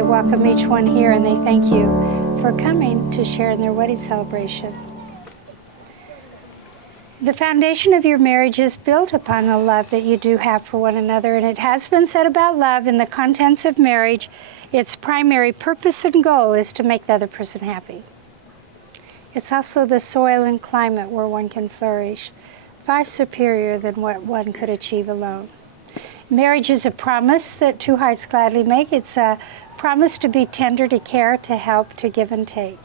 they welcome each one here and they thank you for coming to share in their wedding celebration. The foundation of your marriage is built upon the love that you do have for one another, and it has been said about love in the contents of marriage, its primary purpose and goal is to make the other person happy. It's also the soil and climate where one can flourish, far superior than what one could achieve alone. Marriage is a promise that two hearts gladly make. It's a promise to be tender, to care, to help, to give and take.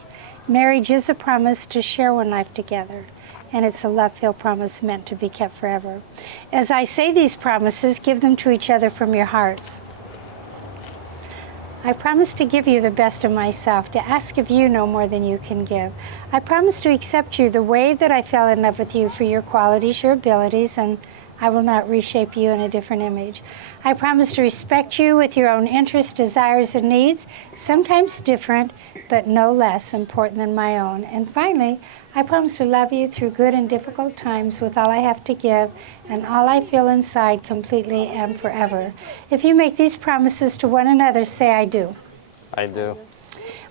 Marriage is a promise to share one life together, and it's a love-filled promise meant to be kept forever. As I say these promises, give them to each other from your hearts. I promise to give you the best of myself, to ask of you no more than you can give. I promise to accept you the way that I fell in love with you for your qualities, your abilities, and I will not reshape you in a different image. I promise to respect you with your own interests, desires, and needs, sometimes different, but no less important than my own. And finally, I promise to love you through good and difficult times with all I have to give and all I feel inside completely and forever. If you make these promises to one another, say, I do. I do.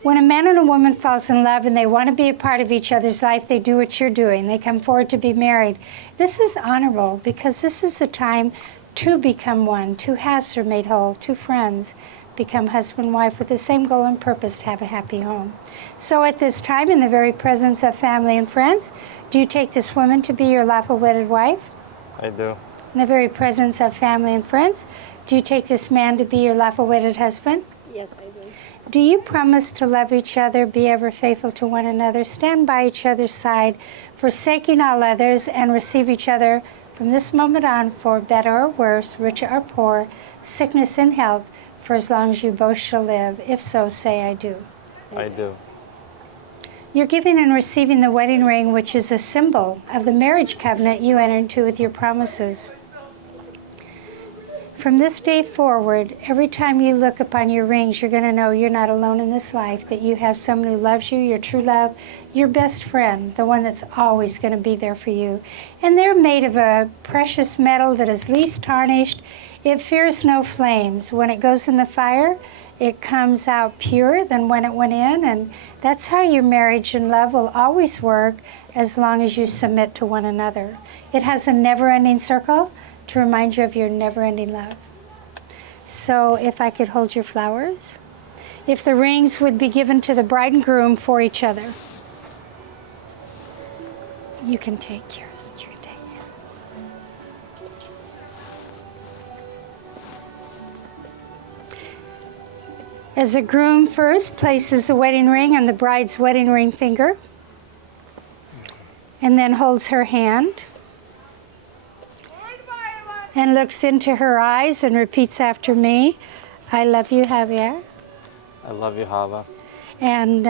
When a man and a woman falls in love and they want to be a part of each other's life, they do what you're doing. They come forward to be married. This is honorable because this is the time to become one. Two halves are made whole. Two friends become husband and wife with the same goal and purpose, to have a happy home. So at this time, in the very presence of family and friends, do you take this woman to be your lawful wedded wife? I do. In the very presence of family and friends, do you take this man to be your lawful wedded husband? Yes, I do. Do you promise to love each other, be ever faithful to one another, stand by each other's side, forsaking all others, and receive each other from this moment on for better or worse, richer or poor, sickness and health, for as long as you both shall live? If so, say, I do. I do. You're giving and receiving the wedding ring, which is a symbol of the marriage covenant you enter into with your promises. From this day forward, every time you look upon your rings, you're going to know you're not alone in this life, that you have someone who loves you, your true love, your best friend, the one that's always going to be there for you. And they're made of a precious metal that is least tarnished. It fears no flames. When it goes in the fire, it comes out purer than when it went in, and that's how your marriage and love will always work as long as you submit to one another. It has a never-ending circle to remind you of your never-ending love. So if I could hold your flowers. If the rings would be given to the bride and groom for each other. You can take yours. You can take yours. As the groom first places the wedding ring on the bride's wedding ring finger, and then holds her hand, and looks into her eyes and repeats after me, I love you, Javier. I love you, Hava. And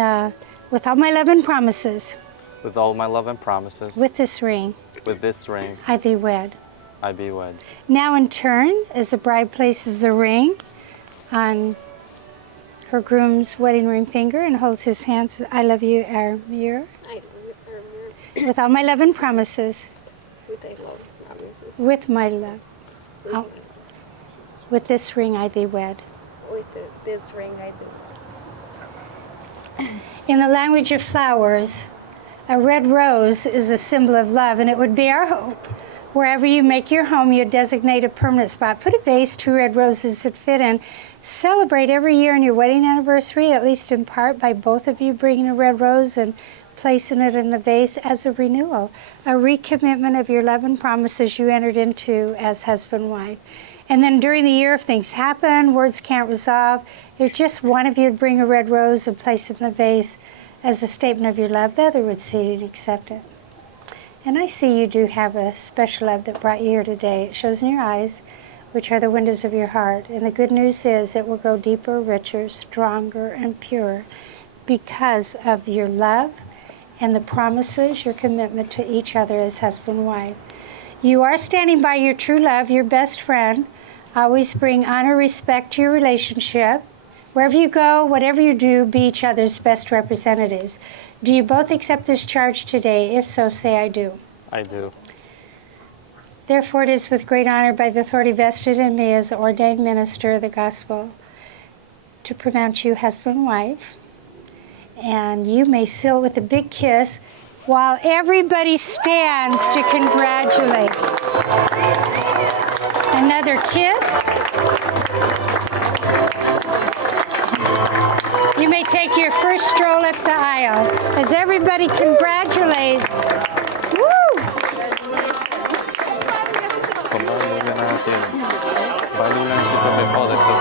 with all my love and promises, With all my love and promises, with this ring, with this ring, I thee wed. I be wed. Now in turn, as the bride places the ring on her groom's wedding ring finger and holds his hand, says, I love you, Ermir. I Ermir. With all my love and promises, With thy love promises. with my love. Oh, with this ring I thee wed. With this ring I do. In the language of flowers, a red rose is a symbol of love, and it would be our hope. Wherever you make your home, you designate a permanent spot. Put a vase, 2 red roses that fit in. Celebrate every year on your wedding anniversary, at least in part, by both of you bringing a red rose and placing it in the vase as a renewal, a recommitment of your love and promises you entered into as husband and wife. And then during the year, if things happen, words can't resolve, if just one of you would bring a red rose and place it in the vase as a statement of your love, the other would see it and accept it. And I see you do have a special love that brought you here today. It shows in your eyes, which are the windows of your heart. And the good news is it will grow deeper, richer, stronger, and purer because of your love and the promises, your commitment to each other as husband and wife. You are standing by your true love, your best friend. Always bring honor, respect to your relationship. Wherever you go, whatever you do, be each other's best representatives. Do you both accept this charge today? If so, say, I do. I do. Therefore, it is with great honor by the authority vested in me as ordained minister of the gospel to pronounce you husband and wife. And you may seal with a big kiss while everybody stands to congratulate. Another kiss. You may take your first stroll up the aisle as everybody congratulates. Woo! Pabalugan natin. Balugan ko sa may father ko.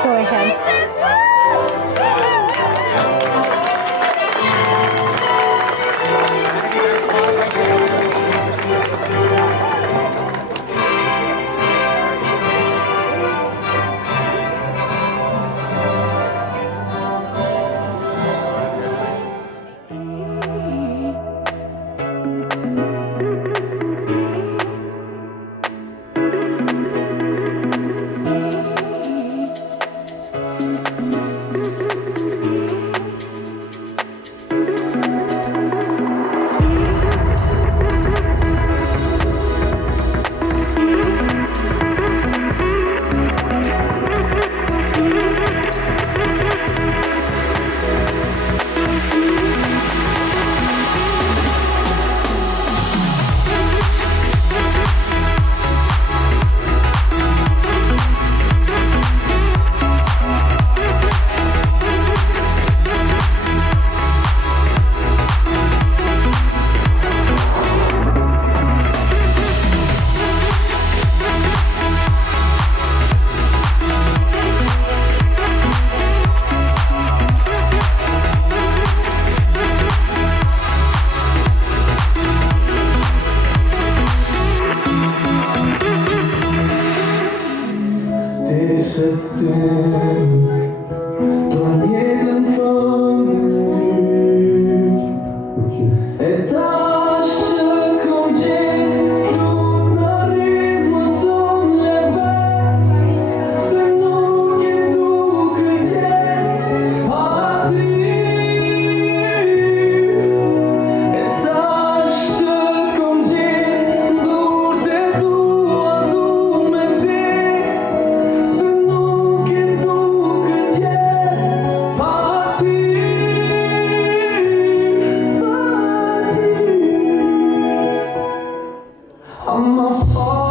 Go ahead. I'm a fall.